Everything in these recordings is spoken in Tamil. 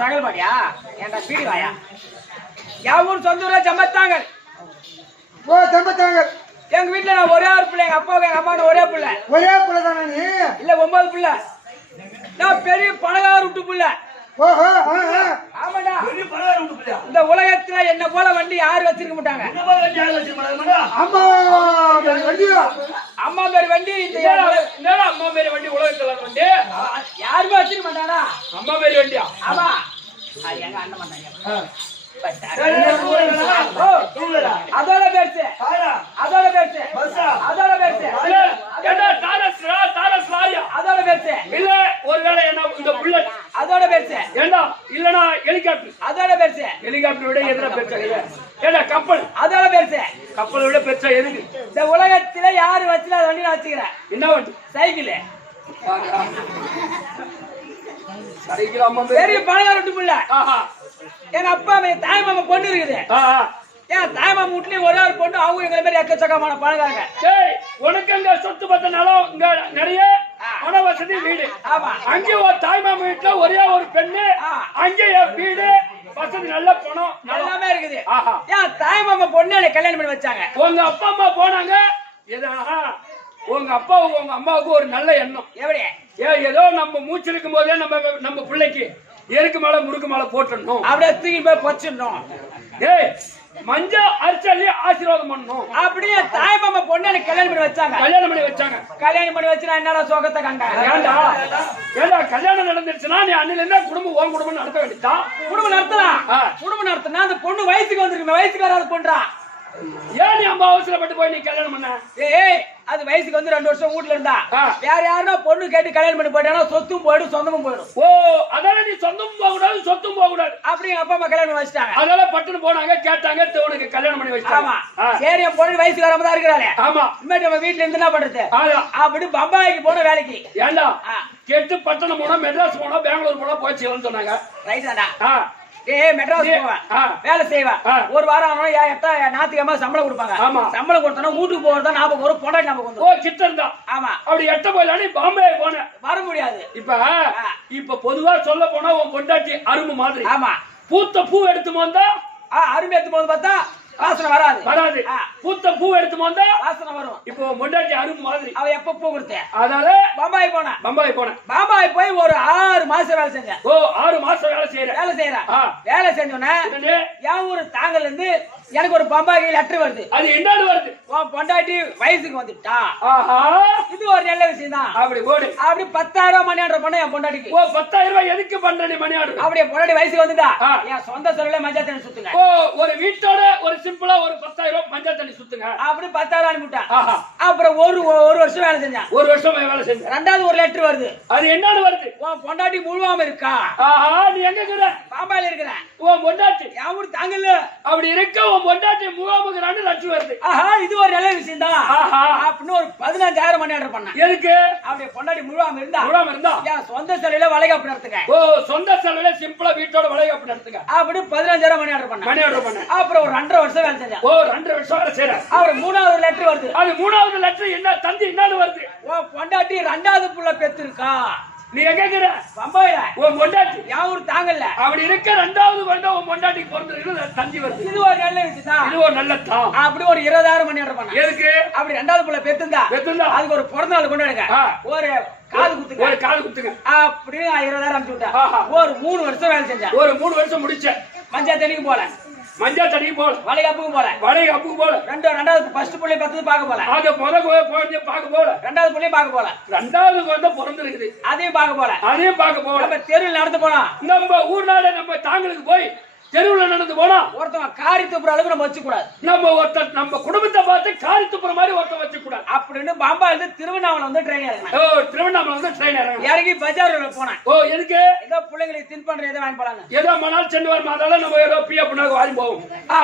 சகல் பாடியா ஏன்டா பீடி வாயா யா ஊர் சொந்த ஊரா ஜம்பத்தாங்க ஓ ஜம்பத்தாங்க எங்க வீட்டுல நான் ஒரே ஒரு பிள்ளை எங்க அப்பாவுக்கு எங்க அம்மா ஒரே பிள்ளை தானே நீ இல்ல 9 பிள்ளை நான் பெரிய பணக்கார விட்டு பிள்ளை ஓஹோ ஆமாடா பெரிய பணக்கார விட்டு பிள்ளை இந்த உலகத்துல என்ன போல வண்டி யாரும் வச்சிருக்க மாட்டாங்க என்ன போல வண்டி யாரும் வச்சிருக்க மாட்டாங்க அம்மா பேர் வண்டி என்னடா அம்மா பேர் வண்டி உலகத்துல வண்டி யாருமே வச்சிருக்க மாட்டானா அம்மா பேர் வண்டியா ஆமா எங்க அண்ணன் மாட்டாங்க அதோட பேச்சு அதோட பேச்சு அதோட பேச்சு அதோட பேச்சு இல்ல ஒருவேளை என்ன இந்த புல்லட் அதோட பேச்சு ஏண்டா இல்லனா ஹெலிகாப்டர் அதோட பேச்சு ஹெலிகாப்டர் விட எதிர பெருசா ஏண்டா கப்பல் அதோட பேச்சு கப்பலை விட பெருசா எதுக்கு இந்த உலகத்துல யாரு வச்சுல அது வண்டி நான் வச்சுக்கிறேன் என்ன வண்டி சைக்கிள் சைக்கிள் அம்மா பெரிய பணக்கார விட்டு புள்ள ஆஹா எங்க அப்பா தாய் மாமா பொண்ணு இருக்குது ஆஹா ஏன் தாய் மாமா வீட்லயும் ஒரே ஒரு பொண்ணு அவங்க எங்களை மாதிரி எக்கச்சக்கமான பணக்காரங்க டேய் உனக்கு அங்க சொத்து பத்தனாலும் இங்க நிறைய பண வசதி வீடு ஆமா அங்க ஒரு தாய் மாமா வீட்டுல ஒரே ஒரு பெண்ணு அங்க வீடு வசதி நல்ல பணம் எல்லாமே இருக்குது ஆஹா ஏன் தாய் மாமா பொண்ணு எனக்கு கல்யாணம் பண்ணி வச்சாங்க உங்க அப்பா அம்மா போனாங்க உங்க அப்பா உங்க அம்மாவுக்கு ஒரு நல்ல எண்ணம் எப்படி ஏதோ நம்ம மூச்சு இருக்கும் போதே நம்ம பிள்ளைக்கு எருக்கு மேல முறுக்கு மேல போட்டுடணும் அப்படியே தூக்கி போய் பொச்சிடணும் ஏய் மஞ்சள் அரிச்சல்லி ஆசீர்வாதம் பண்ணணும் அப்படியே தாய் மாமா பொண்ணு எனக்கு கல்யாணம் பண்ணி வச்சாங்க கல்யாணம் பண்ணி வச்சு நான் என்னடா சோகத்தை கண்டேன் ஏண்டா கல்யாணம் நடந்துருச்சுன்னா நீ அண்ணில இருந்தா குடும்பம் உன் குடும்பம் நடத்த வேண்டியதான் குடும்பம் நடத்தலாம் குடும்பம் நடத்தினா அந்த பொண்ணு வயசுக்கு வந்திருக்கு வயசுக்கு வராது பொண்ணா ஏன் நீ அம்மா அவசரப்பட்டு போய் நீ கல்யாணம் பண்ண ஏய் அது வயசுக்கு வந்து 2 வருஷம் வீட்டுல இருந்தா வேற யாருன்னா பொண்ணு கேட்டு கல்யாணம் பண்ணி போயிட்டானா சொத்தும் போயிடும் சொந்தமும் போயிடும் ஓ அதால நீ சொந்தமும் போக கூடாது சொத்தும் போக கூடாது அப்படி எங்க அப்பா அம்மா கல்யாணம் பண்ணி வச்சிட்டாங்க அதனால பட்டுன்னு போனாங்க கேட்டாங்க உனக்கு கல்யாணம் பண்ணி வச்சிட்டாங்க ஆமா சரி என் பொண்ணு வயசுக்கு வராம தான் இருக்கிறாளே ஆமா இனிமேட்டு நம்ம வீட்டுல இருந்து என்ன பண்றது அப்படி பம்பாய்க்கு போன வேலைக்கு ஏண்டா கேட்டு பட்டணம் போனா மெட்ராஸ் போனா பெங்களூர் போனா போச்சுன்னு சொன்னாங்க ரைட்டாடா மெட்ராஸ் போவேன் வேலை செய்வேன் ஒரு வாரம் ஞாயிற்றுக்கிழமை சம்பளம் கொடுப்பாங்க சம்பளம் கொடுத்தா வீட்டுக்கு போறதா ஞாபகம் வரும் பொண்டாட்டி ஞாபகம் வந்து கிட்ட இருந்தா ஆமா அப்படி எட்ட போயிடலாம் நீ பாம்பே போன வர முடியாது இப்ப பொதுவா சொல்ல போனா உன் பொண்டாட்டி அரும்பு மாதிரி ஆமா பூத்த பூ எடுத்து வந்தா அரும்பு எடுத்து போது பார்த்தா வாசனை வராது பூத்த பூ எடுத்து வந்தா வாசனை வரும் இப்போ பொண்டாட்டி அரும்பு மாதிரி அவ எப்ப பூ கொடுத்தேன் அதனால பம்பாய் போனேன் பம்பாய் போய் ஒரு 6 மாசம் வேலை செஞ்சேன் 6 மாசம் வேலை செய்யறேன் வேலை செஞ்சோன்னே என் ஊரு தாங்கல இருந்து எனக்கு ஒரு பம்பாய் லெட்டர் வருது அது என்னது வருது பொண்டாட்டி வயசுக்கு வந்துட்டா இது ஒரு நல்ல விஷயம் தான் அப்படி 10,000 மணி ஆர்டர் பண்ண என் பொண்டாட்டிக்கு 10,000 எதுக்கு பண்ற நீ மணி ஆர்டர் அப்படியே பொண்டாட்டி வயசுக்கு வந்துட்டா என் சொந்த செலவுல மஞ்சள் தண்ணி சுத்துங்க ஒரு வீட்டோட ஒரு சிம்பிளா ஒரு 10,000 மஞ்சள் தண்ணி சுத்துங்க அப்படி 10,000 அனுப்பிவிட்டா அப்புறம் ஒரு வருஷம் வேலை செஞ்சேன் ஒரு வருஷம் வேலை செஞ்சேன் ரெண்டாவது ஒரு லெட்டர் வருது அது என்னது வருது பொண்டாட்டி முழுவாம இருக்கா நீ எங்க இருக்கிற பாம்பாயில இருக்கிறேன் உன் பொண்டாட்டி என் ஊர் தாங்கல அப்படி இருக்க உன் பொண்டாட்டி முகாமுக்கு லட்சம் வருது இது ஒரு நல்ல விஷயம் தான் அப்படின்னு ஒரு 15,000 மணி ஆர்டர் பண்ணேன் எதுக்கு அப்படி பொண்டாட்டி முழுவாம இருந்தா என் சொந்த செலவுல வளைகாப்பு நடத்துங்க சொந்த செலவுல சிம்பிளா வீட்டோட வளைகாப்பு நடத்துங்க அப்படி 15,000 மணி ஆர்டர் பண்ணேன் அப்புறம் ஒரு 2.5 வருஷம் வேலை செஞ்சேன் 2.5 வருஷம் வேலை செய்யறேன் அப்புறம் 3வது லெட்டர் வருது அது 3வது லெட்டர் என்ன தந்தி என்னது வருது பொண்டாட்டி 2வது புள்ள பெற்றிருக்கா நீ எங்க இருக்கிற பம்பாயில உன் பொண்டாட்டி என் ஊர் தாங்கல அப்படி இருக்க 2வது வருடம் உன் பொண்டாட்டிக்கு பிறந்திருக்கு தந்தி வருது இது ஒரு நல்ல விஷயம் தான் இது ஒரு நல்ல தான் அப்படி ஒரு 20,000 மணி ஆர்டர் பண்ணேன் எதுக்கு அப்படி 2வது புள்ள பெத்துந்தா அதுக்கு ஒரு பிறந்த நாள் கொண்டாடுங்க ஒரு காது குத்துங்க அப்படி 20,000 அனுப்பிச்சு விட்டேன் ஒரு 3 வருஷம் வேலை செஞ்சேன் ஒரு 3 வருஷம் முடிச்சேன் மஞ்சள் தண்ணிக்கு போல வளைகாப்புக்கு போல ரெண்டாவது ஃபர்ஸ்ட் புள்ளை பத்து பார்க்க போல அது பார்க்க போல 2வது புள்ளை பார்க்க போல 2வது வந்து பிறந்திருக்குது அதையும் பார்க்க போல நம்ம தெருவில் நடந்து போனா நம்ம ஊர் நாடு நம்ம தாங்களுக்கு போய் தெருவுல நடந்து போனா ஒருத்தவன் காரி துப்புற அளவுக்கு நம்ம வச்சு கூடாது நம்ம குடும்பத்தை பார்த்து காரி துப்புற மாதிரி ஒருத்தன் வச்சு கூடாது அப்படின்னு பம்பாயில இருந்து திருவண்ணாமலை வந்து ட்ரெயின் இறங்கினேன் திருவண்ணாமலை வந்து ட்ரெயின் இறங்கி பஜார்ல போனேன் எதுக்கு ஏதோ பிள்ளைங்களுக்கு தின் பண்ற எதை வாங்கி போலான்னு ஏதோ மணால் சென்று வரும் அதனால நம்ம ஏதோ பிய புண்ணாக்கு வாங்கி போவோம்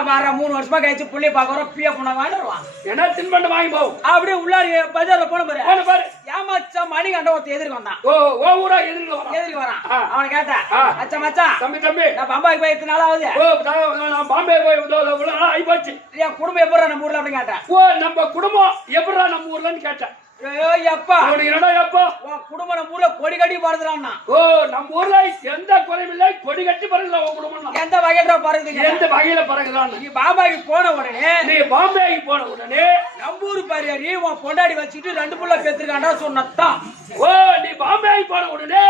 வர 3 வருஷமா கழிச்சு புள்ளைய பாக்குறோம் பிய புண்ணாக்கு வாங்கி வருவான் ஏன்னா தின்பண்டம் வாங்கி போவோம் அப்படியே உள்ளாடி பஜார்ல போன பாரு ஏமாச்சா மணிகண்ட ஒருத்த எதிர்க்கு வந்தான் ஊரா எதிர்க்கு வரான் அவனை கேட்டா அச்சா மச்சான் தம்பி நான் பம்பாய்க்கு போய் 8 நாள் ஆகுது பாம்பே போய் ஆயிப்போச்சு என் குடும்பம் எப்படி நம்ம ஊர்ல அப்படின்னு கேட்டேன் நம்ம குடும்பம் எப்படா நம்ம ஊர்லன்னு கேட்டேன் எப்பா அவனுக்கு என்னடா எப்பா உன் குடும்பம் நம்ம ஊர்ல கொடி கட்டி பறந்துறான்னா ஓ நம்ம ஊர்ல எந்த குறையும் இல்லை கொடி கட்டி பறகுல உன் குடும்பம் எந்த வகையில பறக்குது எந்த வகையில பறகுதான் நீ பாம்பாய்க்கு போன உடனே நீ பாம்பேக்கு போன உடனே நம்பூர் பரியாரி உன் பொண்டாடி வச்சுட்டு 2 புள்ள பெத்துருக்காண்டா சொன்னதான் ஓ நீ பாம்பேக்கு போன உடனே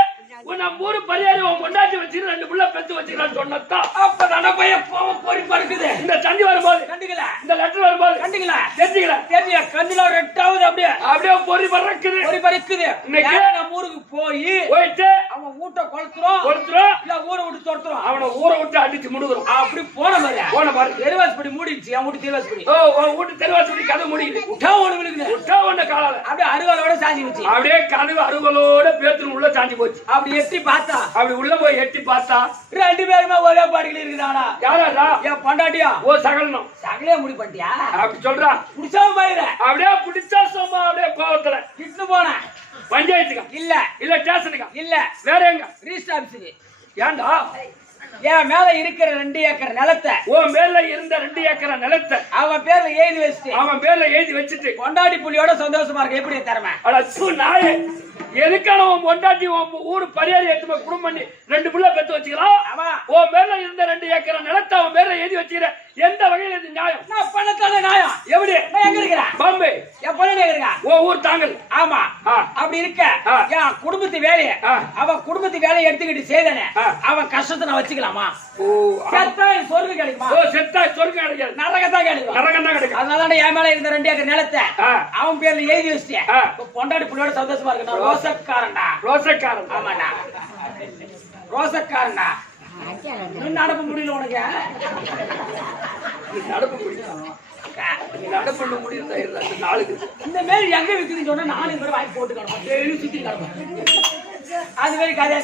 நம்ம ஊரு பரியாரி உன் கொண்டாட்டி வச்சு 2 புள்ள பெத்து வச்சுக்கலான்னு சொன்னதான் அப்ப தான பையன் பொறி பறக்குது இந்த தண்ணி வரும்போது கண்டுக்கல இந்த லெட்டர் வரும்போது கண்டுக்கல தெரிஞ்சுக்கல தெரியல கண்ணுல ரெட்டாவது அப்படியே பொறி பறக்குது பொறி பறக்குது இன்னைக்கு நம்ம ஊருக்கு போயிட்டு அவன் வீட்டை கொளுத்துறோம் இல்ல ஊரை விட்டு துரத்துறோம் அவனை ஊரை விட்டு அடிச்சு முடுக்குறோம் அப்படி போன பாரு தெருவாசப்படி மூடிடுச்சு அவன் வீட்டு தெருவாசப்படி உன் வீட்டு தெருவாசப்படி கதை முடியுது விட்டா ஒண்ணு விழுகுது விட்டா ஒண்ணு காலால அப்படியே அருகாலோட சாஞ்சி வச்சு அப்படியே கதவு அருகலோட பேத்துரு உள்ள சாஞ்சி போச்சு அப்படி எட்டி பார்த்தா அப்படி உள்ள போய் எட்டி பார்த்தா 2 பேருமே ஒரே பாடியில இருக்குதாடா யாரா என் பொண்டாட்டியா ஓ சகலனம் சகலே முடி பண்ணிட்டியா அப்படி சொல்றா புடிச்சாம பாருங்க அப்படியே பிடிச்சா சொன்னா அப்படியே கோவத்துல கிட்டு போன பஞ்சாயத்துக்கா இல்ல ஸ்டேஷனுக்கா இல்ல வேற எங்க ரீஸ்ட் ஆபீஸுக்கு ஏண்டா என் மேல இருக்கிற 2 ஏக்கர் நிலத்தை உன் மேல இருந்த 2 ஏக்கர் நிலத்தை அவன் பேர்ல எழுதி வச்சுட்டு அவன் பேர்ல எழுதி வச்சுட்டு கொண்டாடி புள்ளியோட சந்தோஷமா இருக்கு எப்படி தரமே அட நாயே எதுக்கான உன் பொண்டாட்டி உன் ஊரு பரியாரி எடுத்து குடும்பம் பண்ணி 2 புள்ள பெத்து வச்சுக்கலாம் உன் பேர்ல இருந்த 2 ஏக்கர் நிலத்தை அவன் பேர்ல எழுதி வச்சுக்கிற எந்த வகையில இது நியாயம் நான் பண்ணத்தானே நியாயம் எப்படி நான் எங்க இருக்கிறேன் பாம்பே என் பொண்ணு இருக்கிறா உன் ஊர் தாங்கல் ஆமா அப்படி இருக்க என் குடும்பத்து வேலையை அவன் குடும்பத்து வேலையை எடுத்துக்கிட்டு செய்தானே அவன் கஷ்டத்தை நான் வச்சுக்கலாமா செத்தா சொர்க்கம் கிடைக்குமா செத்தா சொர்க்கம் கிடைக்காது நரகத்தான் கிடைக்கும் நரகம் தான் கிடைக்கும் அதனால என் மேல இருந்த 2 ஏக்கர் நிலத்தை அவன் பேர்ல எழுதி வச்சுட்டேன் பொண்டாடி புள்ளியோட சந்தோஷமா இருக்கு ரோசக்காரன்டா ரோசக்காரன் ஆமாடா ரோசக்காரன்டா நடப்பு முடியல உனக்கு நடப்பு முடியல நாளுக்கு இந்த மாதிரி எங்க விக்குதுன்னு சொன்னா 4 பேர் வாங்கி போட்டு கிடப்போம் டெய்லி சுத்தி கிடப்போம் அது மாதிரி கதையா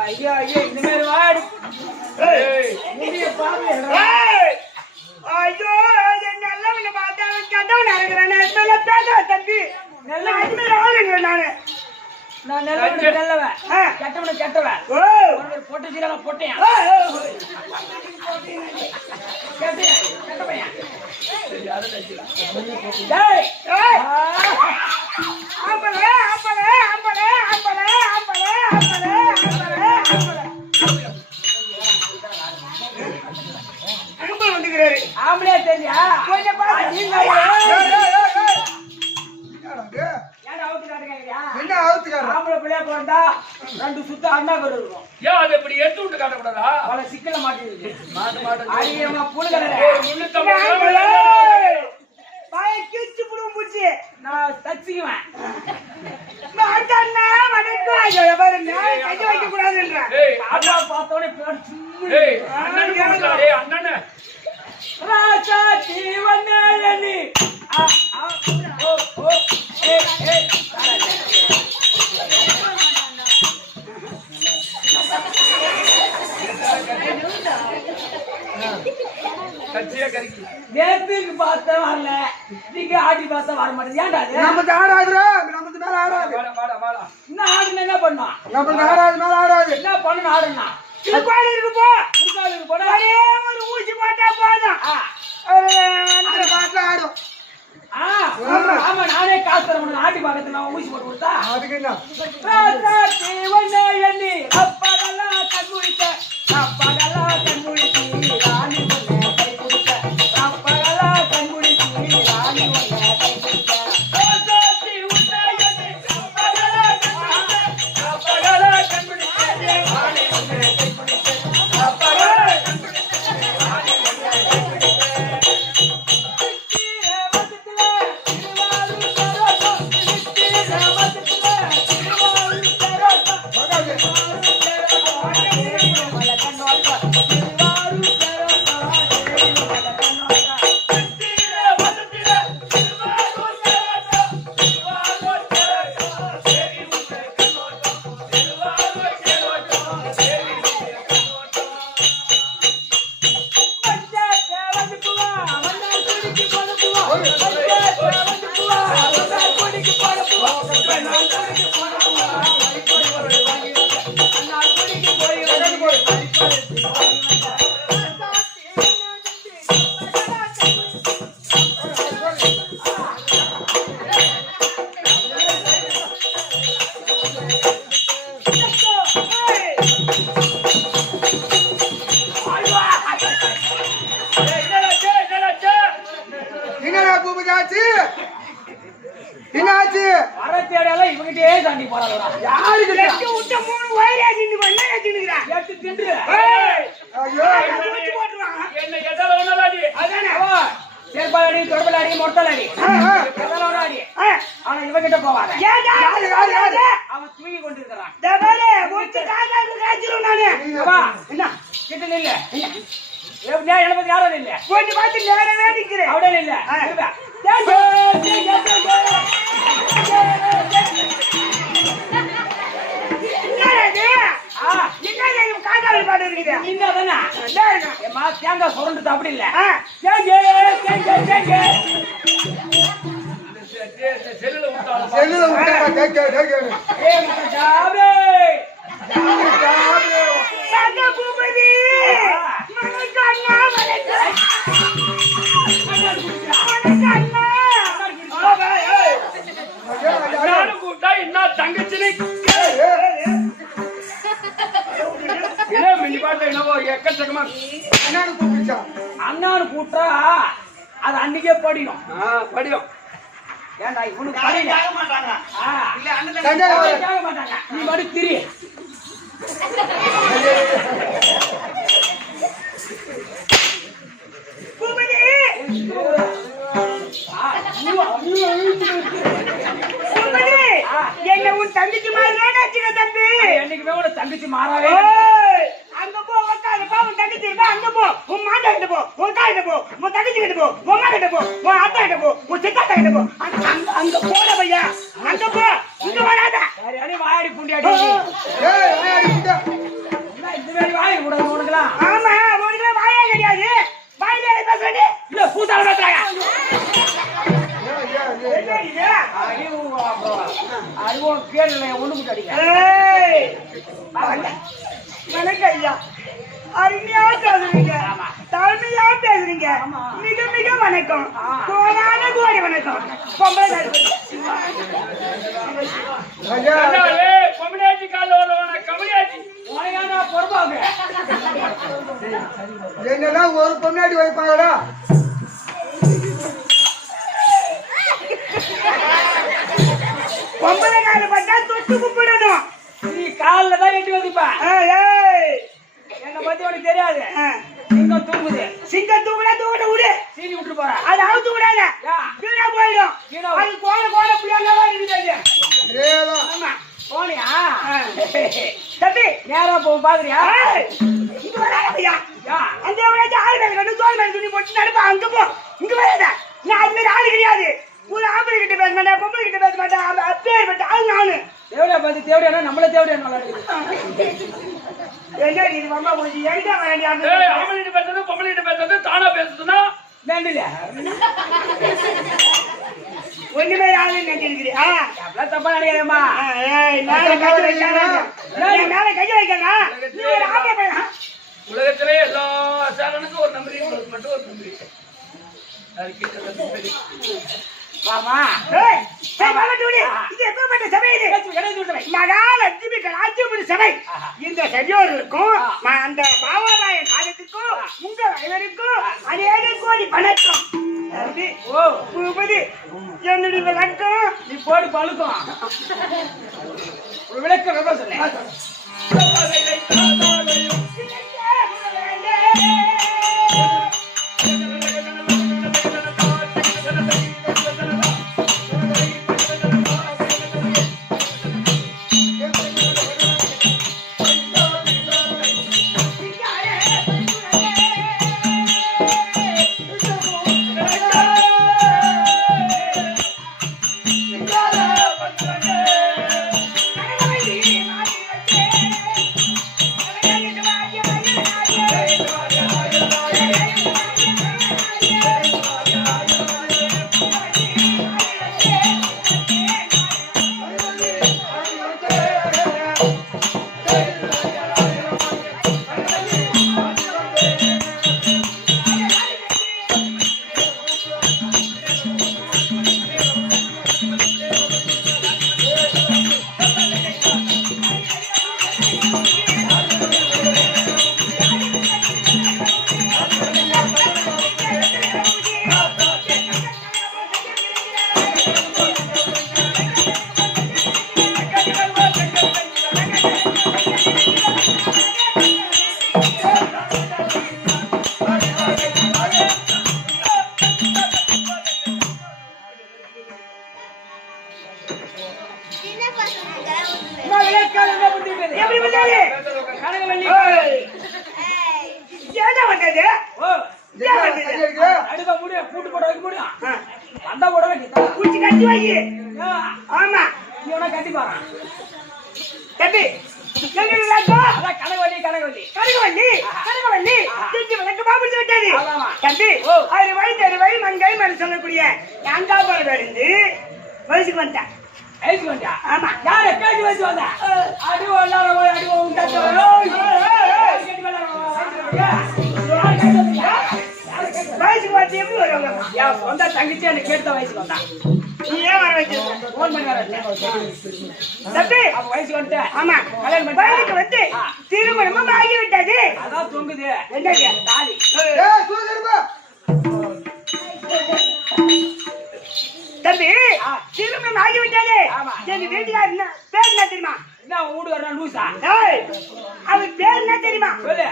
ஐயோ ஐயோ இந்த மாதிரி வாடி ஏய் முடிய பாரு ஏய்! ஐயோ என் நல்லவனை பார்த்தா அவன் கெட்டவனா இருக்கிறானே. இதெல்லாம் பேசாத தம்பி. நல்லா அதுமாரி ஆளுங்க நானு. நான் நல்லவனுக்கு நல்லவன் ஆ. கெட்டவனுக்கு கெட்டவன் ஓ! ஒரு பொட்டு சீரக பொட்டையா கெட்ட பையன் டேய் ஏய்! ஆம்பளை, ஆம்பளை, ஆம்பளை, ஆம்பளை, ஆம்பளை, ஆம்பளை, ஆம்பளை, ஆம்பளை. ஆம்பளை வந்துக்கிறாரு. ஆம்பளையா தெரியா கொஞ்சம் பாரு. நீங்க ஏன்டா அவுத்து காட்டுறியா என்ன அவுத்துக்காரன்? ஆம்பளை பிள்ளையா போண்டா 2 சுத்த அண்ணா பேர் இருக்கும் ஏன் அதை இப்படி எடுத்து விட்டு காட்டக்கூடாதா? பல சிக்கல மாட்டிருக்கு மாட்டு அடியம்மா புழுகல ஒரு முன்னூத்தி ஆம்பளை. ஐம்பது வாயை கிழிச்சு புடுங்க புடிச்சு. நான் தச்சுக்குவேன் மாட்டான்னா வணக்கம். ஐயோ, பாருங்க. கையை வைக்கக்கூடாதுன்ற. ஏய் அப்பா பார்த்தோன்னே பேர் சும்மா ஏய் அண்ணன் கூப்பிடுறா, ஏய் அண்ணனே ராஜா ஜீவனேயனி ஆ ஆ ஓ ஓ ஏ ஏ கட்சியா கறிக்கு நேத்துக்கு பார்த்தா வரல நீங்க ஆடி பார்த்தா வர மாட்டேங்குது ஏன்டா அது நமக்கு ஆடாதுடா. நமக்கு மேல ஆடாது. வாடா வாடா வாடா இன்னும் ஆடுனா என்ன பண்ணும் நமக்கு ஆடாது, மேல ஆடாது. என்ன பண்ணணும் ஆடுனா திருக்கோயிலுக்கு போ. திருக்காலுக்கு போனா ஒரே ஒரு ஊசி போட்டா போதும். ஆ அந்த பாட்டுல ஆடும். ஆ ஆமா நானே காசு தரேன் ஆடி பார்க்கறது நான் ஊசி போட்டு கொடுத்தா அதுக்கு என்ன? ராஜா ஜீவனேயனி அப்பகலா கண்முழிக்க அப்பகலா கண்முழிச்சி ராணி உன்னை கை குடிக்க அப்பகலா கண்முழிச்சி ராணி உன்னை கை குடிக்க ராஜா ஜீவனேயனி அப்பகலா கண்முழிக்க அப்பகலா கண்முழிச்சி ராணி உன்னை கை குடிக்க அப்பகலா கண்முழிச்சி ராணி உன்னை கை குடிக்க என்னடா பூபதியாச்சு? என்னாச்சு? வரத்தேடையெல்லாம் இவங்கிட்டே தாண்டி போறாங்களா யாருக்கு தெரியும்? எட்டு விட்ட 3 வயலே நின்னு என்ன தின்னுகிறா எட்டு தின்று ஐயோ, என்ன எதால ஒண்ணாடி அதானே சேர்பாலடி தொடர்பலாடி மொட்டலாடி எதனால அடி ஆனா இவங்கிட்ட போவாத யாரு? அவன் தூங்கி கொண்டிருக்கிறான் அப்பா, என்ன கிட்ட நில்ல என்ன பத்தி யாரும் இல்ல போயிட்டு பார்த்து நேரவே நிக்கிறேன். அவடே இல்ல தேங்காய் சுரண்டு அப்படி இல்ல செல்லுல விட்டாலும் செல்லுல விட்டா கேக்க. நானும் கூப்பிட்டா என்ன தங்கச்சினை இதே மினி பாட்டு என்னவோ எக்கச்சக்கமா என்னன்னு கூப்பிடுச்சா? அண்ணான்னு கூட்டா அது அன்னைக்கே படியும் படியும் ஏன்டா இவனுக்கு படியில மாட்டாங்க நீ மறு திரி என்ன உன் தங்கச்சி மாதிரி தம்பி? என்னைக்குமே உன தங்கச்சி மாறாவே அங்க போ உட்காருப்பா. உன் தங்கச்சி இருந்தா அங்க போ. உன் மாட்டா கிட்ட போ, உன் தாய் கிட்ட போ, உன் தங்கச்சி கிட்ட போ, உன் அம்மா கிட்ட போ, உன் அத்தா கிட்ட போ, உன் சித்தாத்தா கிட்ட போ. அங்க போட பையா, அங்க போ, இங்க வராத. சரி அடி வாயாடி புண்டி கேட்டு ஏய் வாயாடி குண்டா. இந்த மாதிரி வாய் கூடாது உனக்குலாம். ஆமா உனக்கு வாயே கிடையாது வாயிலே பேசுறே இல்ல பூசால பேசுறாங்க. அறிவோ கேள்வி ஒண்ணு மட்டும் அடிக்க. ஏய் வணக்கம் ஐயா அருமையா பேசுறீங்க தலைமையா பேசுறீங்க மிக மிக வணக்கம் கோடான கோடி வணக்கம் பொம்பளை ஐயா கொமினாச்சி கால கமினாச்சி உனக்கான பொறுப்பாக என்னெல்லாம் ஒரு பொண்ணாடி வைப்பாங்கடா. பொம்பளை கால பார்த்தா தொட்டு கும்பிடணும். நீ காலில் தான் எட்டி வச்சுப்பா. ஏய் என்னை பத்தி உனக்கு தெரியாது. சிங்கம் தூங்குது. சிங்கம் தூக்குனா தூக்கிட்ட விடு சீனி விட்டு போற. அது அவுத்து விடாத வீணா போயிடும். வீணா அது கோல கோல புள்ளையா இருக்குது. அதேதான். ஆமா போனியா தம்பி நேரா போ பாக்குறியா? இங்க வராதயா அந்த எவ்வளவு ஆள் மேல கண்டு தோல் மேல துணி போட்டு நடப்பா அங்க போ இங்க வராத நான் அது மாதிரி ஆளு கிடையாது ஒரு ஆம்பளை கிட்ட பேச மாட்டேன் பொம்பளை கிட்ட பேச மாட்டேன் அப்பேர் பட்ட ஆள் நானு தேவடியா பத்தி தேவடியா நம்மள தேவடியா நல்லா இருக்குது. என்ன நீ மாமா கொஞ்சம் எங்க வேண்டியா ஆம்பளைகிட்ட பேசுறது பொம்பளைகிட்ட பேசுறது தானா பேசுதுன்னா வேண்டில ஒண்ணுமே ஆளு நினைச்சிருக்கிறீ அப்படிலாம் தப்பா நினைக்கிறேம்மா. மேல கை வைக்கிறேன் மேல கை வைக்கிறேன் நீ ஒரு ஆம்பளை பையன் உலகத்திலே எல்லா சேலனுக்கும் ஒரு நம்பர் மட்டும் ஒரு நம்பர் அது கேட்கறது வாமா ஏய் ஏய் மாமா டூடி இது எப்பேற்பட்ட சபை இது கடைசி விட்டுறேன். மகாலட்சுமி கலாச்சார சபை இந்த சபையோருக்கும் அந்த பாவாபாயன் பாதத்துக்கும் உங்க அனைவருக்கும் அநேக கோடி வணக்கம் ஓ பூபதி என்னுடைய வணக்கம் நீ போடு பழுக்கும். ஒரு விளக்கம் ரொம்ப சொன்னேன். எப்படி வந்தாரு கனகவல்லி ஏதா வந்தது ஓ ஏன் வந்தது அடுக்க முடியும் கூட்டு போட வைக்க முடியும். அந்த போட வைக்க குச்சி கட்டி வை ஆமா இவனை கட்டி பாறான். தம்பி அதான் கனகவல்லி கனகவல்லி கனகவல்லி திருச்சி விளக்கமா முடிச்சு விட்டாரு ஆமாமா. தம்பி அறுவை மங்கை மணி சொல்லக்கூடிய நான்காவது இருந்து வயசுக்கு வந்துட்டேன் ஐஸ் வந்தா ஆமா யார கேட்டு வச்சு வந்தா அடி வல்லார போய் அடி உண்டாச்சோ வயசுக்கு வந்து எப்படி வருவாங்க என் சொந்த தங்கச்சி எனக்கு கேட்ட வயசுக்கு வந்தா. நீ ஏன் வர வச்சிருக்க போன் பண்ணி வர தம்பி அப்ப வயசுக்கு வந்துட்டேன். ஆமா கல்யாணம் பண்ணி வயசுக்கு வந்து திருமணமும் ஆகிவிட்டது அதான் தொங்குது என்னங்க தாலி. ஏய் சூதர்பா. தம்பி திருமணம் ஆகிவிட்டது ஆமா. எங்க வீட்டுக்கார என்ன பேர் என்ன தெரியுமா என்ன வீடு வரா லூசா ஏய் அவன் பேர் என்ன தெரியுமா சொல்லு.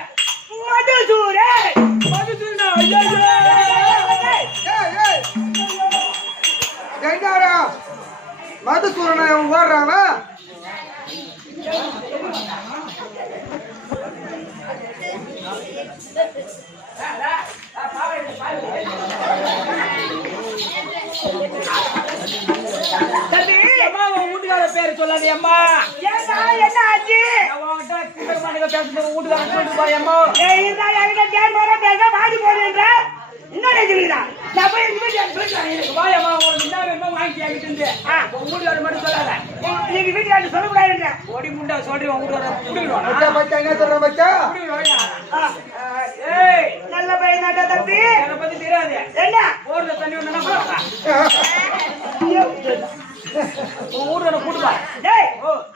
மதுசூரன் மதுசூரனா? ஐயோ ஏய் என்னடா மதுசூரனை ஓடுறாங்க. தம்பி அம்மா உன் வீட்டுக்கார பேரு சொல்லு. சொல்லாதே அம்மா. ஏண்டா என்ன ஆச்சு? நான் உன்கிட்ட கிண்டல் பேசுறது வீட்டுக்காரன் சொல்லிட்டு போய் அம்மா. ஏய் இருந்தா என்கிட்ட கேம் போற பேச வாடி போறேன்ற. என்ன நினைக்கிறீங்க? நான் போய் எங்க வீட்டுல பேசுறேன். வா அம்மா, உனக்கு என்ன வேணுமோ வாங்கி ஆகிட்டு இருந்து. உன் வீட்டுக்காரர் மட்டும் சொல்லாத. நீங்க வீட்டுல சொல்ல கூடாதுன்ற. ஓடி முண்டா சொல்றேன் உன் வீட்டுக்காரர் புடிடுவானா? மச்சா மச்சா என்ன சொல்ற மச்சா? ஏய், நல்ல பையன் நட்ட தம்பி. என்னை பத்தி தெரியாது. என்ன? போர்ல தண்ணி வந்தா போறா. உன் வீட்டுக்காரர் கூட்டுவா. டேய்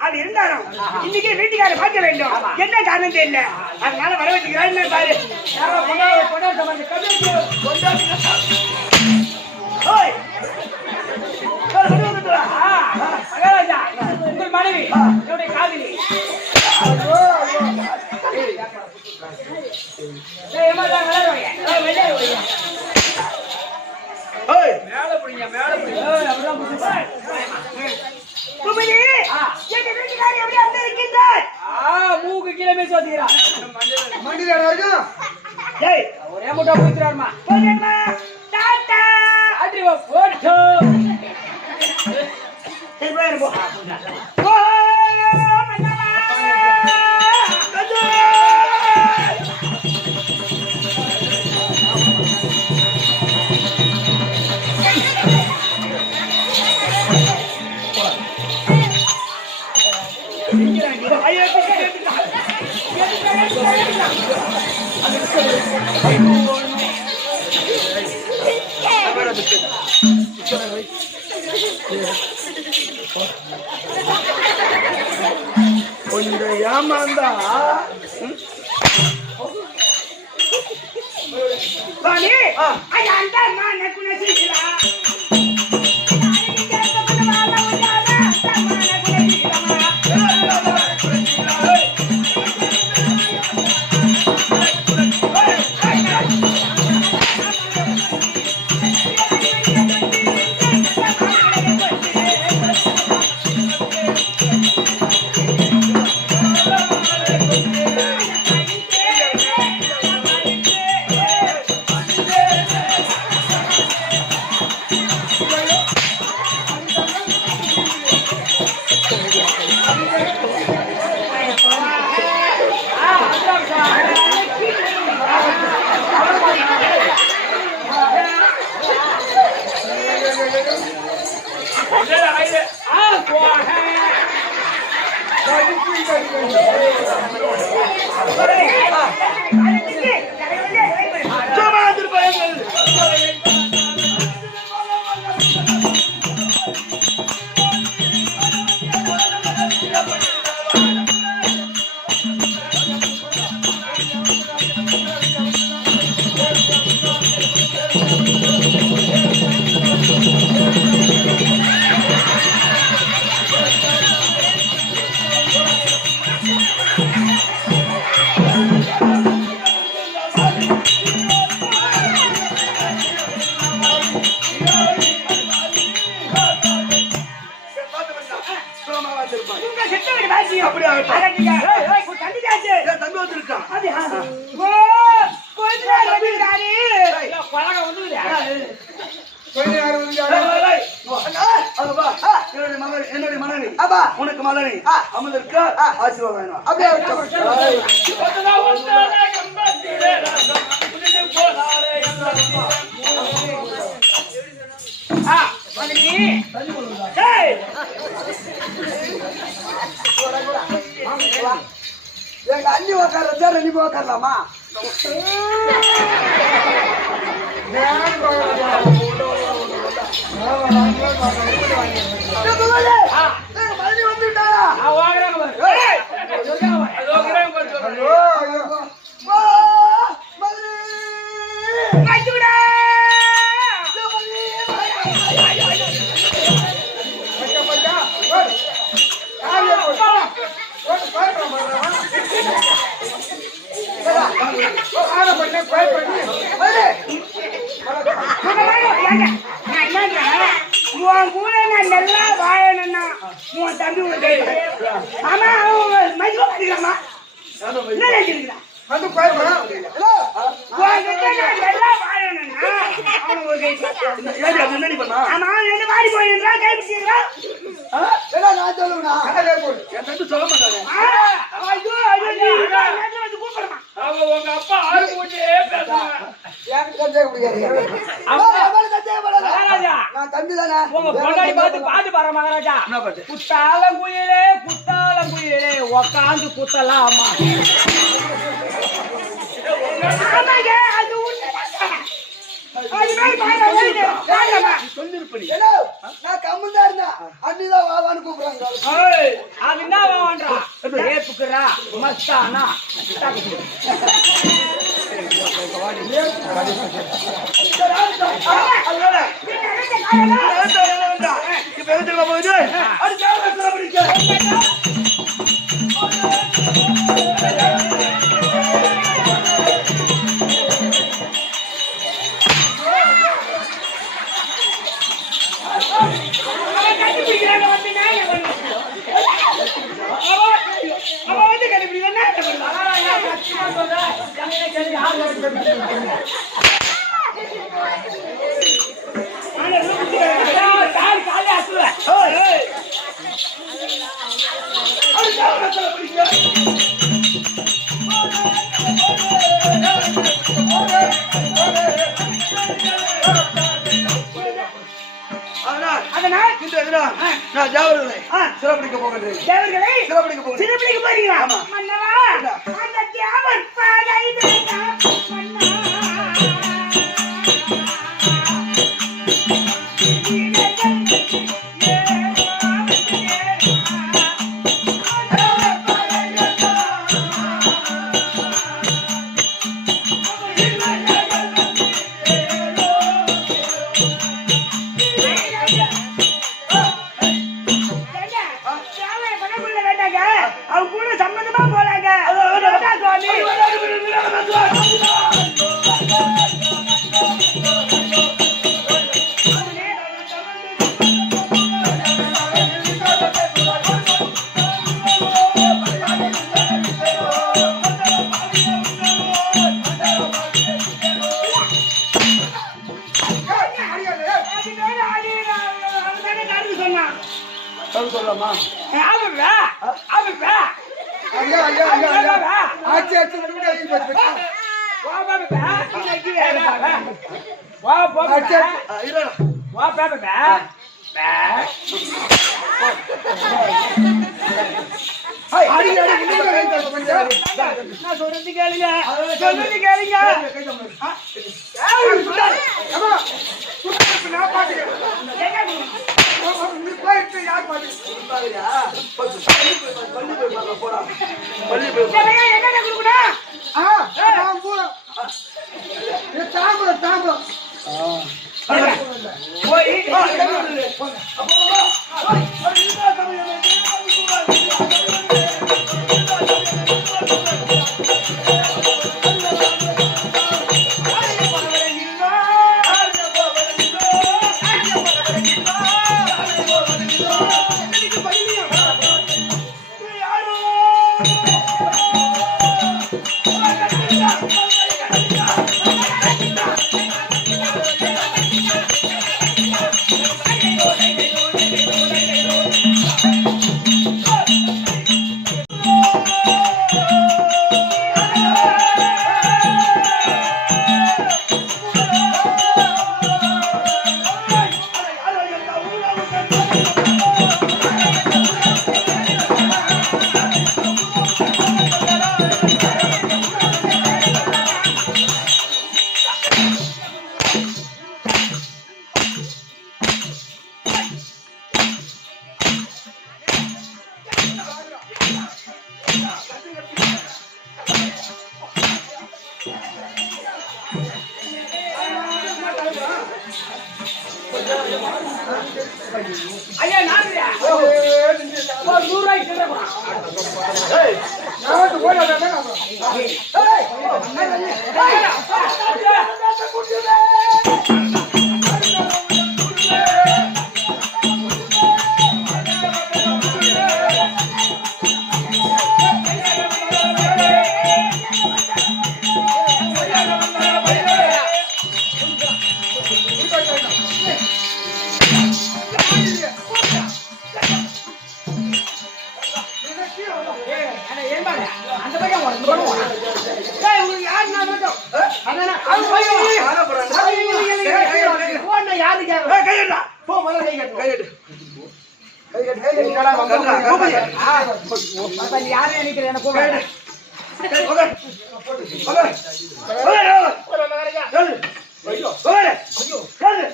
அது இருந்தாலும் இன்னைக்கு வீட்டுக்கார பார்க்க வேண்டும். என்ன காரணம் தெரியல. அதனால வர வச்சுக்கிறான்னு பாரு. யாரோ கொண்டாட வந்து கம்மியா கொண்டாட. ஓய் கொண்டு வந்துட்டு வா. மகாராஜா, உங்கள் மனைவி என்னுடைய காதலி. மேல புடிங்க, மேல புடிங்க. அப்படிதான் புடிச்சு. குமரி எங்க வீட்டுக்கார எப்படி அந்த இருக்கின்றார்? மூக்கு கீழே மேய்ச்சி வச்சுக்கிறான். மண்டியில இருக்கும். டேய் ஒரே முட்டா போயிட்டுறாருமா. போடுமா டாடா. ஆட்டி வா போட்டு. சரி போயிரு போ. ஓ மன்னவா. கது. ஐயோ கொஞ்சம் ஏமாந்தா வாணி ஐயா அந்த நான் நக்குன சீக்கிரா. என்னுடைய மனைவி உனக்கு மகனை அமர்ந்திருக்க ஆசீர்வாதம் அப்படியே எங்க அண்ணி உக்கார நீ உக்காரலாமா? மறுபடி வந்துட்டாரா? உன் கூட நான் நல்லா வாழணும்னா உன் தம்பி ஆமா மதிப்பு பண்ணிக்கலாமா? என்ன நினைக்கிறீங்களா? வந்து பயப்படா உன்கிட்ட நான் நல்லா வாழணும்னா அவனுக்கு ஒரு ஏடி அது என்னடி பண்ணா ஆமா என்ன மாறி போயிடுறா கை பிடிக்கிறா ஏடா நான் சொல்லுவேனா என் தம்பி சொல்ல மாட்டானே ஐயோ ஐயோ நேத்து வந்து கூப்பிடுமா அவ உங்க அப்பா ஆறு மூட்டே பேசுறாங்க எனக்கு சந்தேகம் முடியாது மகாராஜா நான் தம்பி தானே உங்க பொண்டாடி பாட்டு பாரு மகாராஜா. என்ன பாட்டு குத்தாலங்குயிலே குத்தாலங்குயிலே உக்காந்து குத்தலாமா. ஆமாங்க அது உண்மைதான் அது மாதிரி பாருங்க சொல்லிருப்படி நான் கம்முந்தா இருந்தேன் அண்ணிதான் வாவான்னு கூப்பிடுறாங்க அது என்ன வான்றா ஏப்புக்குறா மஸ்தானா இப்ப எதுக்கு போகுது அதனால் நான் ஜாவர்களை சிறப்பிடிக்க போகின்றேன் தேவர்களை சிறப்பிடிக்க போகிறேன் சிறுபிடிக்கு போறீங்களா மன்னவா அந்த தேவர் பாதை மன்னா அவங்க கூட சம்பந்தமா போறாங்க சுவாமி சொல்லலாமா ஐயா ஐயா ஐயா ஐயா ஆச்சி ஆச்சி விட்டு சொல்றது கேளுங்க சொல்றது கேளுங்க நான் பாத்துக்கிறேன் என்ன கொடுக்கணும் ஐயா நானுயா ஒரு 100 ரூபாய் கேக்குறேன் ஏய் நான் வந்து ஓடறேன் ஏய் கேட்கணும். கையெடுடா. போ முதல்ல கை கட்டணும். கையெடு. என்னடா வம்பு கட்டுடா, பண்ணுற? கூப்பிடு. அப்ப நீ யாரையும் நினைக்கிற என்ன கூப்பிடு. கை, உட்காரு. உட்காரு. உட்காரு. ஒரு மகரையா. எழுது. ஐயோ. உட்காரு. ஐயோ. எழுது.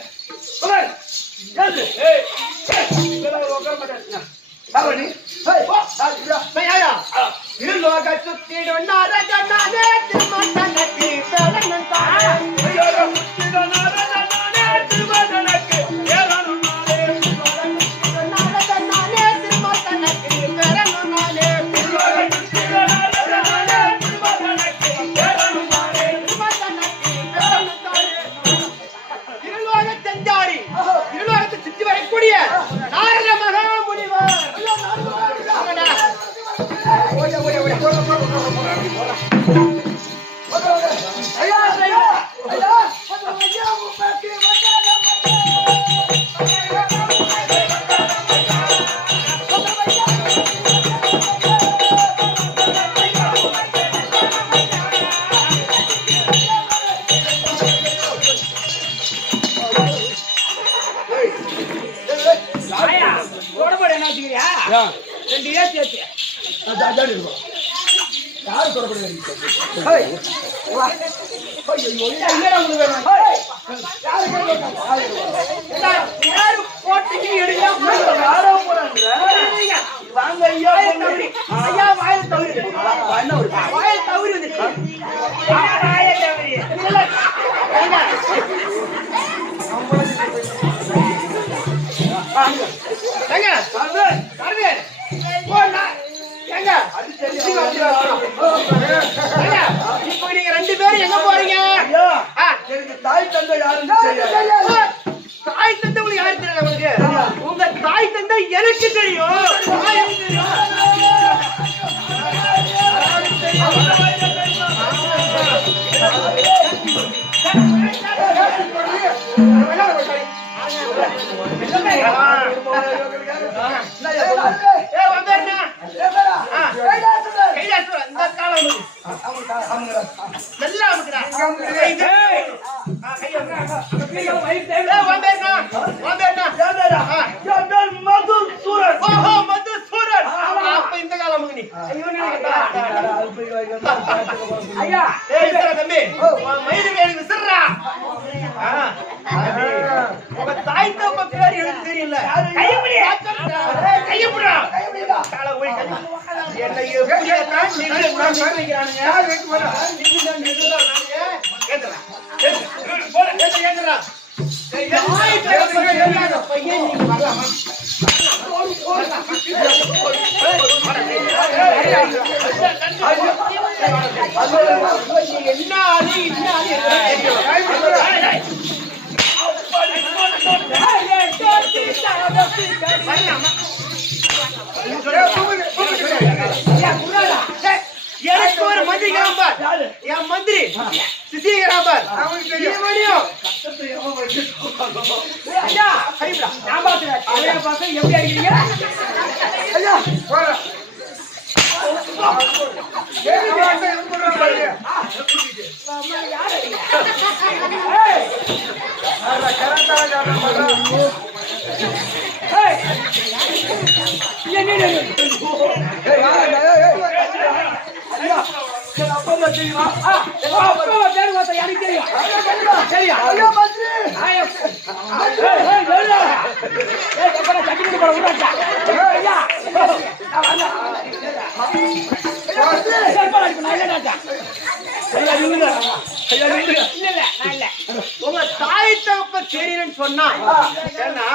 உட்காரு. எழுது. ஏய், இதெல்லாம் உட்கார மாட்டாரு. சாவடி. ஏய், போ. சாவடிடா. பையா இருலோக சுத்திடும் நாரதனானே திருமணனக்கு பேரனன் தானே. ஐயோ, நானே திருமணனுக்கு ஏறணும் நானே. நாரதனானே திருமணனக்கு பேரனன் நானே. திருமணனுக்கு ஏறணும் நானே. திருமணனக்கு பேரனன் தானே. இருலோக செஞ்சாரி இருலோகத்தை சுற்றி வரக்கூடிய நாரத மகாமுனிவர். ஆமாடா. ஓடியா ஓடியா ஓடியா. ஐயா, ஐயா. ஐயா. ஐயா, உப்பாக்கி ஆயா, உடம்பு என்ன வச்சுக்கிறியா? ரெண்டு ஏத்தி ஏத்தி. யாரு தொடர்பு? என்னடா உங்களுக்கு வேணும்? யாரு போட்டிக்கு எடுங்க. யாரோ போறாங்க. வாங்க ஐயா. ஐயா வாயில தவறி. என்ன ஒரு வாயில தவறி வந்துச்சு. வாயில தவறி. இல்ல. ஏங்க. ஏங்க. கார்வேல். போடா. ஏங்க. ஏங்க. இப்போ நீங்க ரெண்டு பேரும் எங்க போறீங்க? ஐயா, ஆ. எனக்கு தாய் தந்தை யாருன்னு தெரியாது. தாய் தந்தை உங்களுக்கு யாரு தெரியாது உங்களுக்கு? உங்க தாய் தந்தை எனக்கு தெரியும். எனக்கு தெரியும். ஏய் வந்தேன்னா. கைலாசம் இந்த காலம் நல்லா அமுக்குடா. ஏய், மதுசூரன். ஓஹோ மதுசூரன். அப்ப இந்த காலம் அமுக்கு நீ. ஐயா, ஏய் விசிறா தம்பி. மயிறு வேறு விசிறா. உங்க தாய் தப்ப பேர் எனக்கு தெரியல. கையப்பிடி. கையப்பிடா. கால போய் என்ன எப்படியா தான் நின்னு நான் நிக்கிறானுங்க. யார் வெயிட் பண்ணா? நின்னு நான் நின்னுறானுங்க. கேக்குறா. போடா கேக்குறா. தாய் தப்ப தெரியாத பையன் நீ வரலாமா? என்ன ஆளு என்ன எனக்கு ஒரு மந்திரி கிராம்பார். என் மந்திரி சிசி கிராம்பார். இவனையும் ஐயா, கைவிடா. நான் பாத்துறேன். அவரையா பார்த்தா எப்படி அடிக்கிறீங்க? ஐயா, போடா. உங்க தாய் தகப்ப தெரியலன்னு சொன்னா ஏன்னா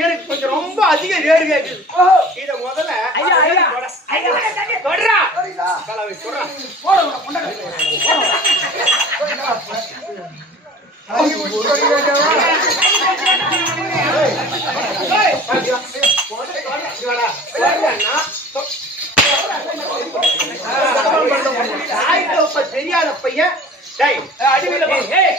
எனக்கு கொஞ்சம் ரொம்ப அதிக வேறு கேக்குது. இத முதல்ல ஐயா, ஐயா. தொடரா சரிங்களா? கலவை தொடரா. தாய் தகப்ப தெரியாத பையன் டேய் அடிமையில போ. ஏய்,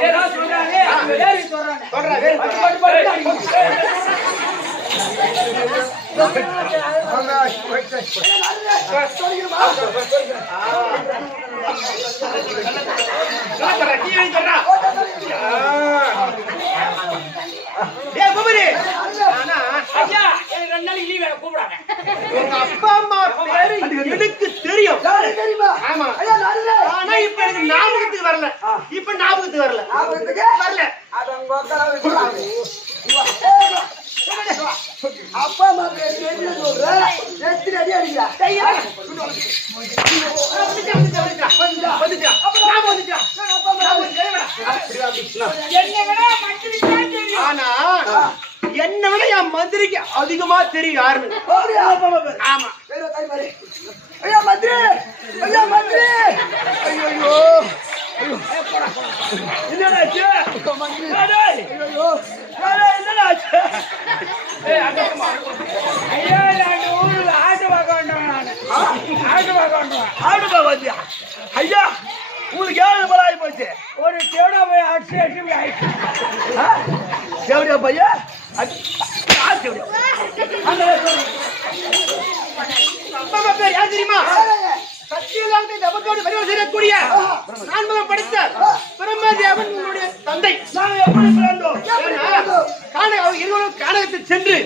ஏதோ சொல்றானே, வேறு சொல்றானே. தொடரா வேறு பட்டு பட்டு அடிக்கணும். தொடரா டீ வாங்கி தொடரா. டேய் குமரி ஆனா ஐயா எனக்கு 2 நாளைக்கு லீவ் வேணும் கூப்பிடாங்க. உங்க அப்பா அம்மா பேரு எனக்கு தெரியும். தெரியுமா? ஆமா. ஐயா நானே. ஆனா இப்ப எனக்கு ஞாபகத்துக்கு வரல. இப்ப ஞாபகத்துக்கு வரல. வரல. அத உங்க அக்கா அப்பா அம்மா பேர் தெரிஞ்சு சொல்ற எத்தனை அடி அடிக்கா ஆனா என்ன விட என் மந்திரிக்கு அதிகமா தெரியும் யாருன்னு. ஆமா ஐயா மந்திரி ஐயா மந்திரி ஐயோ என்னடாச்சு மந்திரி ஐயோ என்னடாச்சு ஐயா நான் ஊர்ல ஆட்டு பார்க்க வந்தேன் நான் ஆட்டு பார்க்க வந்தேன் ஆடு பாத்தியா ஐயா உங்களுக்கு ஏழு போல ஆகி போச்சு ஒரு தேவடா போய் அடிச்சு ஆயிடுச்சு தேவடியா பையா அப்பா அம்மா பேர் யார் தெரியுமா? சத்தியலாங்கை தபத்தோடு பரிவர்த்தனை செய்யக்கூடிய நான்முகம் படித்த பிரம்மதேவனுடைய தந்தை. நாங்க எப்படி பிறந்தோம் கானகத்தில் சென்று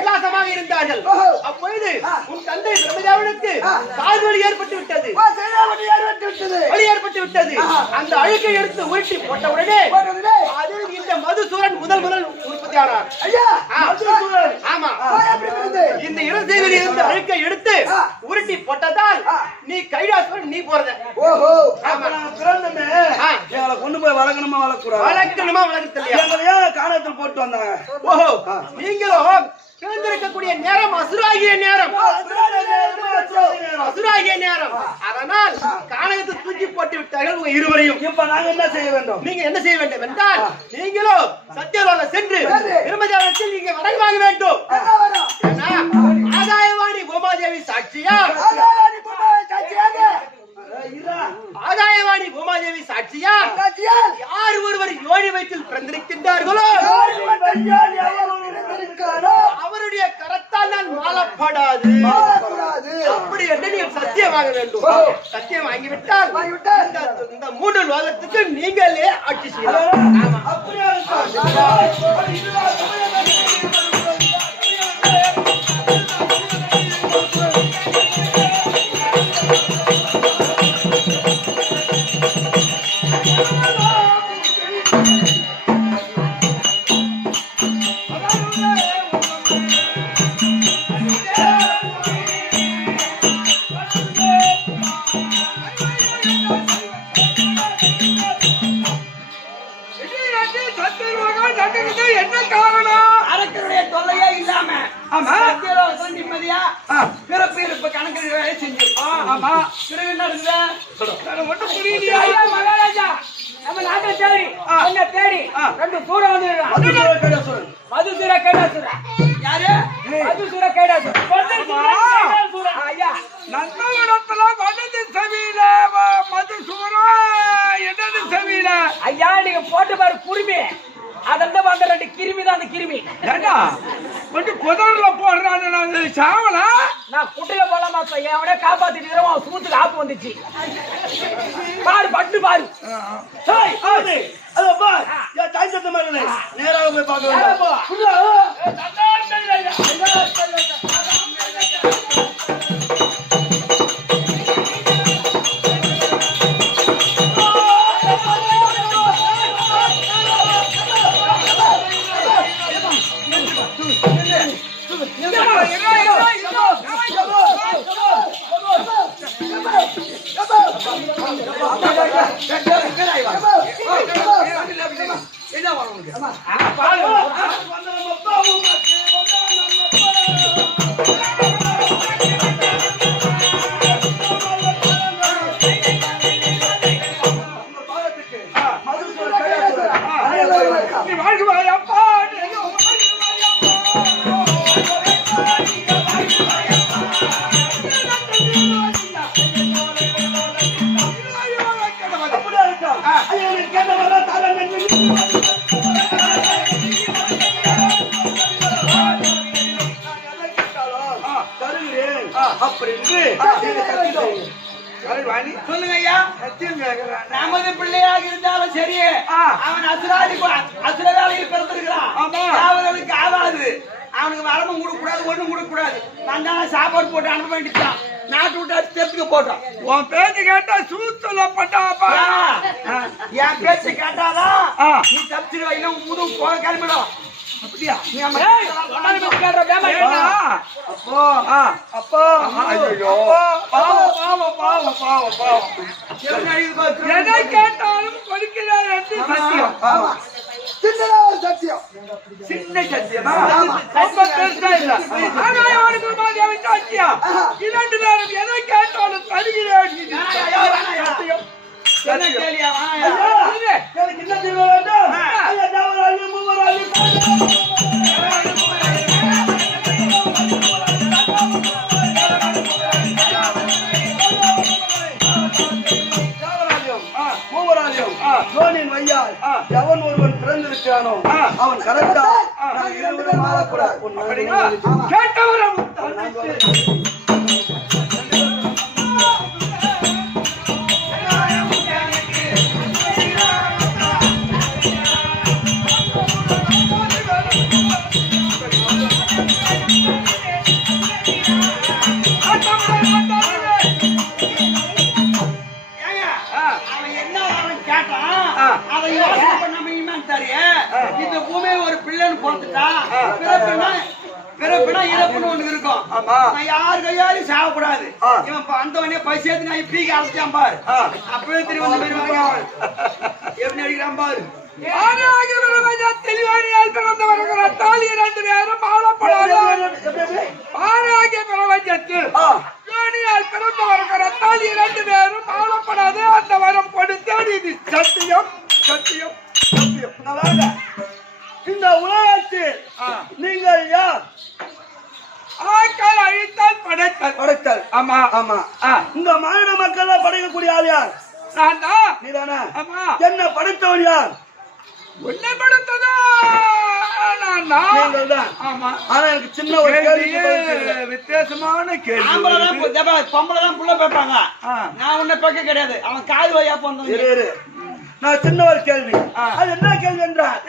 உல்லாசமாக இருந்தார்கள். அப்பொழுது உன் தந்தை பிரம்மதேவனுக்கு கால் வலி ஏற்பட்டு விட்டது. வலி ஏற்பட்டு விட்டது. அந்த அழுக்கை எடுத்து உருட்டி போட்ட உடனே அதில் இந்த மதுசூரன் முதல் உற்பத்தி ஆனார். ஆமா இந்த இளசேகரி இருந்த அழுக்கை எடுத்து உருட்டி போட்டதால் நீ கைலாசம் நீ போறத. ஓஹோ பிறந்தமே எங்களை கொண்டு போய் வளர்க்கணுமா வளர்க்கலையா எங்களையா காணத்தில் போட்டு வந்தாங்க. ஓஹோ நீங்களும் பிறந்திருக்கக்கூடிய நேரம் அசுராகிய நேரம். அதனால் கானகத்தை தூக்கி போட்டு விட்டார்கள் உங்க இருவரையும். இப்ப நாங்க என்ன செய்ய வேண்டும்? நீங்க என்ன செய்ய வேண்டும் என்றால் நீங்களும் சத்தியலோக சென்று பிரம்மதேவத்தில் நீங்க வரம் வாங்க வேண்டும். ஆதாயவாணி பூமாதேவி சாட்சியா ஆதாயவாணி பூமாதேவி சாட்சியா யார் ஒருவர் யோனி வயிற்றில் பிறந்திருக்கின்றார்களோ அவருடைய கரத்தால் நான் மாலப்படாது அப்படி என்று நீ சத்தியம் வாங்க வேண்டும். சத்தியம் வாங்கிவிட்டால் இந்த 3 லோகத்துக்கு நீங்களே ஆட்சி செய்யலாம். என்ன காரணம்? அரக்கனுடைய தொல்லையே இல்லாம சத்தியலோகத்துல நிம்மதியா பிறப்பு இருப்பு கணக்கு வேலை செஞ்சிருக்கோம். ஆமா பிறகு என்ன நடக்குது ஒன்றும் புரியலையா? ஐயா மகாராஜா நம்ம நாட்டை தேடி உன்னை தேடி 2 சூர வந்து மதுசூர கைடாசுர. யாரு? மதுசூர கைடாசுர. ஐயா நந்தவனத்துல வடது செவியில மதுசூரா இடது செவியில. ஐயா நீங்க போட்டு பாரு குருமி அதெல்லாம் வந்த 2 கிருமி தான். அந்த கிருமி ஏண்டா கொஞ்சம் குதிரல போடுறான்னு நான் சாவல. நான் குட்டையில போலாமா அவனே காப்பாத்திட்டு இருக்கிறோம். அவன் சூத்துக்கு ஆப்பு வந்துச்சு பாரு பட்டு பாரு. நேராக போய் பார்க்கலாம். சொல்லுங்க ஐயா. நமது பிள்ளையாக இருந்தாலும் சரி அவன் அசுராதிக்கு அசுர வேலையில் பிறந்திருக்கிறான். இருக்குது. அவனுக்கு வளமும் கொடுக்க கூடாது, ஒண்ணும் கொடுக்க கூடாது. நான் தான் சாப்பாடு போட்டு அனுப்ப வேண்டியதுதான். நாட்டு விட்டு தெத்துக்க போட்டோம். உன் பேச்சு கேட்டா சூத்துல பட்டாப்பா. என் பேச்சு கேட்டாதான் நீ தப்பிச்சிருவா, இல்ல முதுகு போக கிளம்பிடும். அப்படியா? நீ அம்மா அப்போ அப்போ எதை கேட்டாலும் கொடுக்கிறார் என்று சத்தியம். சத்தியம் சின்ன சத்தியமா ரொம்ப பெருசா இல்ல. ஆனாயாவுக்கு மாதிரி சத்தியம். இரண்டு பேரும் எதை கேட்டாலும் தருகிறேன். சத்தியம். என்ன கேளியா? எனக்கு என்ன தீர்வு வேண்டும்? தேவராளி மூவராளி சோனின் வையால் எவன் ஒருவன் பிறந்திருக்கானோ அவன் கரெக்டா இருவரும் மாறக்கூடாது. கேட்டவரம் இந்த பூமியில ஒரு பிள்ளைன்னு போட்டுட்டா பிறப்புனா இறப்புன்னு ஒண்ணு இருக்கும். நான் யாரு கையாலும் சாகக்கூடாது. இவன் வந்தவனே பசியத்து நான் இப்படி அழைச்சான் பாரு. அப்பவே திரும்ப வந்து எப்படி அடிக்கிறான் பாரு. தெளிவானியால் பிறந்தவர்கள் தாலி இரண்டு பேரும் ஆளப்படாது. ஆராகிய பிரபஞ்சத்தில் பிறந்தவர்கள் தாலி இரண்டு பேரும் ஆளப்படாது. அந்த வரம் கொடுத்தேன். இது சத்தியம் சத்தியம் சத்தியம். இந்த உலகத்தில் நீங்கள் யார்? ஆக்கள் அழித்தால் படைத்தல். படைத்தல். ஆமா ஆமா. இந்த மாநில மக்கள் படைக்கக்கூடிய ஆள் யார்? நான் தான். நீதானே? ஆமா. என்ன படைத்தவன் யார்? உன்னை படைத்ததா நான் தான். நீங்கள் தான். ஆமா. ஆனா எனக்கு சின்ன ஒரு கேள்வி, வித்தியாசமான கேள்வி. பொம்பளை தான் புள்ள பேப்பாங்க. நான் உன்னை பேக்க கிடையாது. அவன் காது வழியா போனது. நான் சின்ன ஒரு கேள்வி. அது என்ன கேள்வி என்றால்,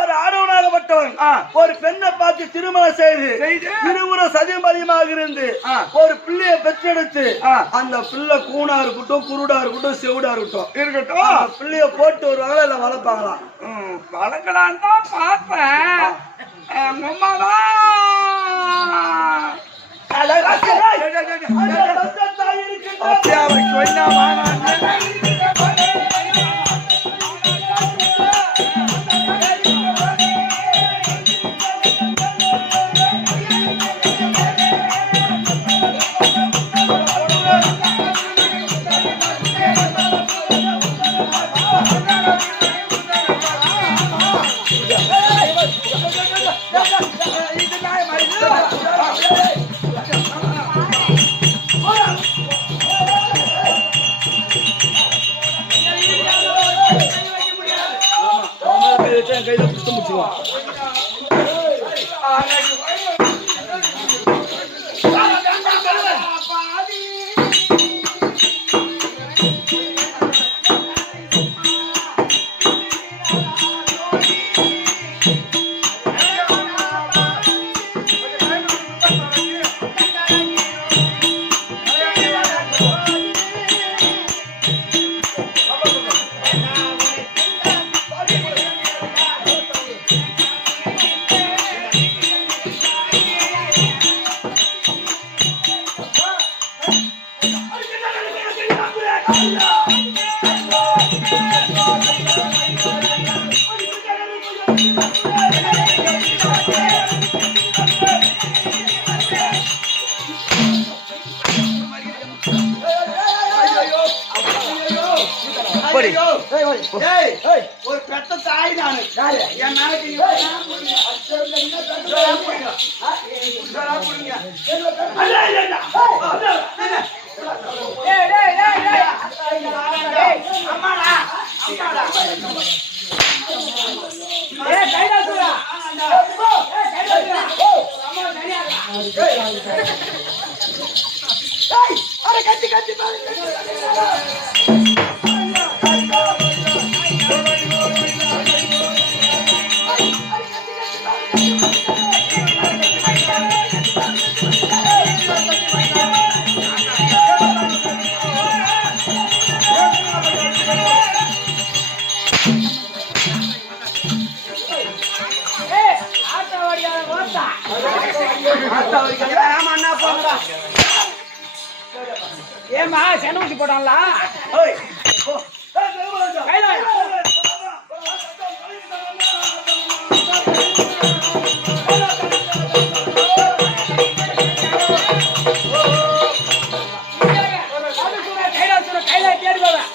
ஒரு ஆடவனாகப்பட்டவன் ஒரு பெண்ணை பார்த்து திருமணம் செய்து இருவரும் சதிமதியமாக இருந்து ஒரு பிள்ளைய பெற்றெடுத்து அந்த பிள்ளை கூணா இருக்கட்டும், குருடா இருக்கட்டும், செவிடா இருக்கட்டும், பிள்ளைய போட்டு வருவாங்களா இல்ல வளர்ப்பாங்களா? வளர்க்கலாம் தான் பார்ப்பேன். கையில புடிச்சு முடிச்சுவான். ஒரு பெத்த தாய் நானு. என் நாளைக்கு கட்டி கட்டி வடியாத ரோசா. ஆமா அண்ணா போங்கடா. ஏம்மா சென்ன ஊசி போட்டான்ல? ஓய் போ. கையில கையில தேடி போவேன்.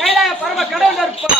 கையில பரம கடவுள் இருப்பா.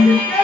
Thank you.